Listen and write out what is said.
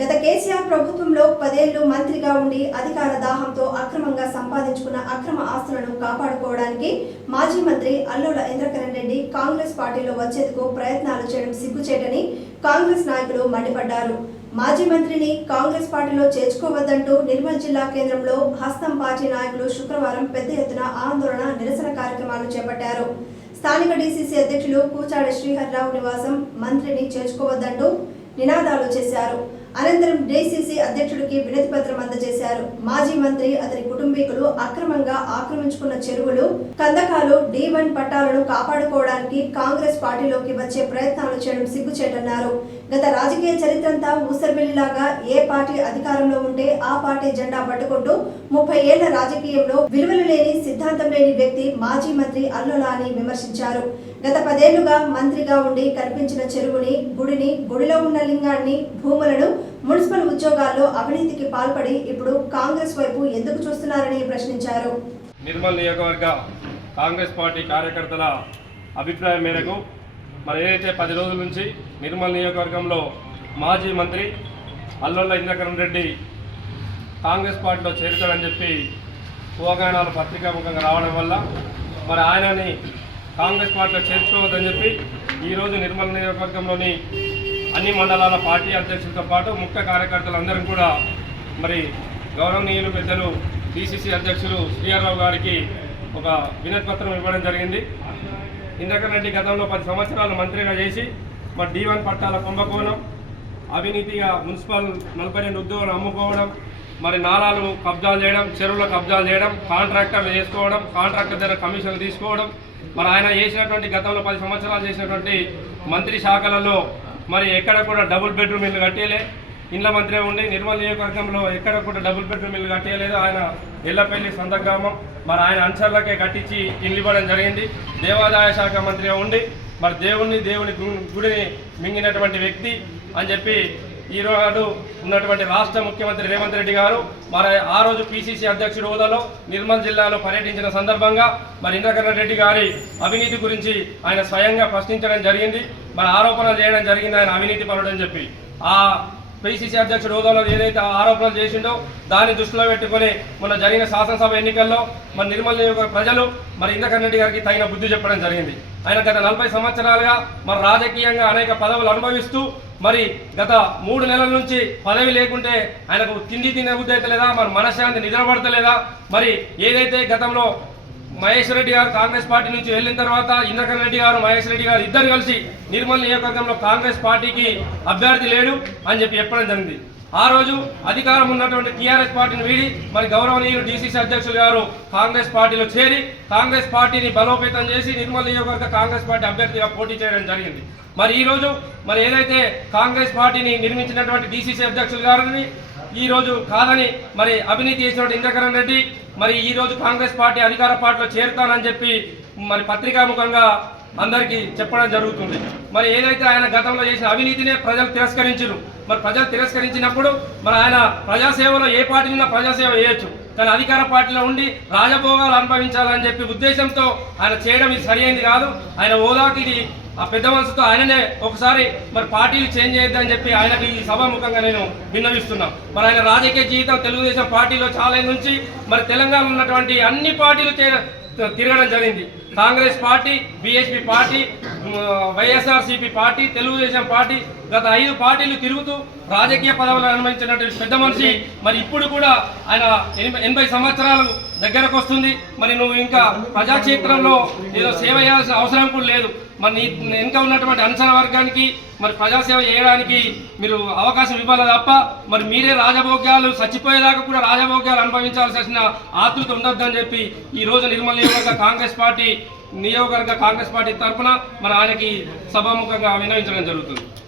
గత కేసీఆర్ ప్రభుత్వంలో పదేళ్ళు మంత్రిగా ఉండి అధికార దాహంతో అక్రమంగా సంపాదించుకున్న అక్రమ ఆస్తులను కాపాడుకోవడానికి మాజీ మంత్రి అల్లుల ఇంద్రకరణ్ రెడ్డి కాంగ్రెస్ పార్టీలో వచ్చేందుకు ప్రయత్నాలు చేయడం సిగ్గుచేటని కాంగ్రెస్ నాయకులు మండిపడ్డారు. మాజీ మంత్రిని కాంగ్రెస్ పార్టీలో చేర్చుకోవద్దంటూ నిర్మల్ జిల్లా కేంద్రంలో హస్తం పార్టీ నాయకులు శుక్రవారం పెద్ద ఎత్తున ఆందోళన నిరసన కార్యక్రమాలు చేపట్టారు. స్థానిక డీసీసీ అధ్యక్షులు కూచాడి శ్రీహర్రావు నివాసం మంత్రిని చేర్చుకోవద్దంటూ నినాదాలు చేశారు. అనంతరం డీసీసీ అధ్యక్షుడికి వినతి పత్రం అందజేశారు. మాజీ మంత్రి అతని కుటుంబీకులు అక్రమంగా ఆక్రమించుకున్న చెరువులు కందకాలు డి వన్ పట్టాలను కాపాడుకోవడానికి కాంగ్రెస్ పార్టీలోకి వచ్చే ప్రయత్నాలు చేయడం సిగ్గుచేటన్నారు. గత రాజకీయ చరిత్రంతా ఊసరవెల్లిలాగా ఏ పార్టీ అధికారంలో ఉంటే ఆ పార్టీ జెండా పట్టుకుంటూ ముప్పై ఏళ్ళ రాజకీయంలో విలువలు లేని సిద్ధాంతం లేని వ్యక్తి మాజీ మంత్రి అల్లులా అని విమర్శించారు. గత పదేళ్ళుగా మంత్రిగా ఉండి కనిపించిన చెరువుని గుడిని గుడిలో ఉన్న లింగాన్ని భూములను మున్సిపల్ ఉద్యోగాల్లో అవినీతికి పాల్పడి ఇప్పుడు కాంగ్రెస్ వైపు ఎందుకు చూస్తున్నారని ప్రశ్నించారు. నిర్మల్ నియోజకవర్గ కాంగ్రెస్ పార్టీ కార్యకర్తల అభిప్రాయం మేరకు మరి ఏదైతే పది రోజుల నుంచి నిర్మల్ నియోజకవర్గంలో మాజీ మంత్రి అల్లోల ఇంద్రకరణ్ రెడ్డి కాంగ్రెస్ పార్టీలో చేరుతాడని చెప్పి ఊహాగానాలు పత్రికాముఖంగా రావడం వల్ల మరి ఆయనని కాంగ్రెస్ పార్టీలో చేర్చుకోవద్దని చెప్పి ఈరోజు నిర్మల్ నియోజకవర్గంలోని అన్ని మండలాల పార్టీ అధ్యక్షులతో పాటు ముఖ్య కార్యకర్తలందరం కూడా మరి గౌరవనీయులు పెద్దలు బీసీసీ అధ్యక్షులు శ్రీఆర్రావు గారికి ఒక వినతిపత్రం ఇవ్వడం జరిగింది. ఇంద్రకరణ్ రెడ్డి గతంలో పది సంవత్సరాలు మంత్రిగా చేసి మరి డీవన్ పట్టాల కుంభకోణం అవినీతిగా మున్సిపల్ నలభై రెండు ఉద్యోగులు అమ్ముకోవడం మరి నాలాలు కబ్జాలు చేయడం చెరువుల కబ్జాలు చేయడం కాంట్రాక్టర్లు చేసుకోవడం కాంట్రాక్టర్ దగ్గర కమిషన్లు తీసుకోవడం మరి ఆయన చేసినటువంటి గతంలో పది సంవత్సరాలు చేసినటువంటి మంత్రి శాఖలలో మరి ఎక్కడ కూడా డబుల్ బెడ్రూమ్ ఇల్లు కట్టేలే. ఇండ్ల మంత్రి ఉండి నిర్మల్ నియోజకవర్గంలో ఎక్కడ కూడా డబుల్ బెడ్రూమ్ ఇల్లు కట్టేయలేదు. ఆయన ఎల్లపల్లి సొంత గ్రామం. మరి ఆయన అన్సర్లకే కట్టించి ఇల్లు ఇవ్వడం జరిగింది. దేవాదాయ శాఖ మంత్రిగా ఉండి మరి దేవుణ్ణి దేవుని గు- గుడిని మింగినటువంటి వ్యక్తి అని చెప్పి ఈరోజు ఉన్నటువంటి రాష్ట్ర ముఖ్యమంత్రి రేవంత్ రెడ్డి గారు మరి ఆ రోజు పిసిసి అధ్యక్షుడు హోదాలో నిర్మల్ జిల్లాలో పర్యటించిన సందర్భంగా మరి ఇంద్రకరణ రెడ్డి గారి అవినీతి గురించి ఆయన స్వయంగా ప్రశ్నించడం జరిగింది. మరి ఆరోపణలు చేయడం జరిగింది. ఆయన అవినీతి పరుడని చెప్పి. ఆ పిసిసి అధ్యక్షుడు హోదాలో ఏదైతే ఆరోపణలు చేసిండో దాన్ని దృష్టిలో పెట్టుకొని మొన్న జరిగిన శాసనసభ ఎన్నికల్లో మరి నిర్మల్ ప్రజలు మరి ఇంద్రకరణ్ రెడ్డి గారికి తగిన బుద్ధి చెప్పడం జరిగింది. ఆయన గత నలభై సంవత్సరాలుగా మరి రాజకీయంగా అనేక పదవులు అనుభవిస్తూ మరి గత మూడు నెలల నుంచి పదవి లేకుంటే ఆయనకు తిండి తినే బుద్ధి లేదా? మరి మనశ్శాంతి నిద్రపడతలేదా మరి ఏదైతే గతంలో మహేష్ రెడ్డి గారు కాంగ్రెస్ పార్టీ నుంచి వెళ్ళిన తర్వాత ఇంద్రకరణ్ రెడ్డి గారు మహేష్ రెడ్డి గారు ఇద్దరు కలిసి నిర్మల్ నియోజకవర్గంలో కాంగ్రెస్ పార్టీకి అభ్యర్థి లేడు అని చెప్పి చెప్పడం జరిగింది. ఆ రోజు అధికారం ఉన్నటువంటి టీఆర్ఎస్ పార్టీని వీడి మరి గౌరవనీయులు డీసీసీ అధ్యక్షులు గారు కాంగ్రెస్ పార్టీలో చేరి కాంగ్రెస్ పార్టీని బలోపేతం చేసి నిర్మల్ నియోజకవర్గ కాంగ్రెస్ పార్టీ అభ్యర్థిగా పోటీ చేయడం జరిగింది. మరి ఈరోజు మరి ఏదైతే కాంగ్రెస్ పార్టీని నిర్మించినటువంటి డీసీసీ అధ్యక్షులు గారిని ఈ రోజు కాదని మరి అవినీతి చేసిన ఇంద్రకరణ్ రెడ్డి మరి ఈరోజు కాంగ్రెస్ పార్టీ అధికార పార్టీలో చేరుతానని చెప్పి మరి పత్రికాముఖంగా అందరికీ చెప్పడం జరుగుతుంది. మరి ఏదైతే ఆయన గతంలో చేసిన అవినీతినే ప్రజలు తిరస్కరించరు మరి ప్రజలు తిరస్కరించినప్పుడు మరి ఆయన ప్రజాసేవలో ఏ పార్టీనైనా ప్రజాసేవ చేయొచ్చు? కానీ అధికార పార్టీలో ఉండి రాజభోగాలు అనుభవించాలని చెప్పి ఉద్దేశంతో ఆయన చేయడం ఇది సరైనది కాదు. ఆయన హోదాకి ఇది ఆ పెద్ద మనసుతో ఆయననే ఒకసారి మరి పార్టీలు చేంజ్ చేయొద్దని చెప్పి ఆయనకి ఈ సభాముఖంగా నేను విన్నవిస్తున్నాను. మరి ఆయన రాజకీయ జీవితం తెలుగుదేశం పార్టీలో చాలా నుంచి మరి తెలంగాణ ఉన్నటువంటి అన్ని పార్టీలు తిరగడం జరిగింది. Congress party BSP party YSRCP party Telugu Desam party గత ఐదు పార్టీలు తిరుగుతూ రాజకీయ పదవులు అనుభవించినటువంటి పెద్ద మనిషి మరి ఇప్పుడు కూడా ఆయన ఎనభై ఎనభై సంవత్సరాలు దగ్గరకు వస్తుంది. మరి నువ్వు ఇంకా ప్రజాక్షేత్రంలో ఏదో సేవ చేయాల్సిన అవసరం కూడా లేదు. మరి వెనుక ఉన్నటువంటి అంచనా వర్గానికి మరి ప్రజాసేవ చేయడానికి మీరు అవకాశం ఇవ్వాలి తప్ప మరి మీరే రాజభోగ్యాలు చచ్చిపోయేదాకా కూడా రాజభోగ్యాలు అనుభవించాల్సిన ఆతృత ఉండొద్దని చెప్పి ఈ రోజు నిర్మల్ నియోజకవర్గ కాంగ్రెస్ పార్టీ నియోజకవర్గ కాంగ్రెస్ పార్టీ తరఫున మరి ఆయనకి సభాముఖంగా వినవించడం జరుగుతుంది.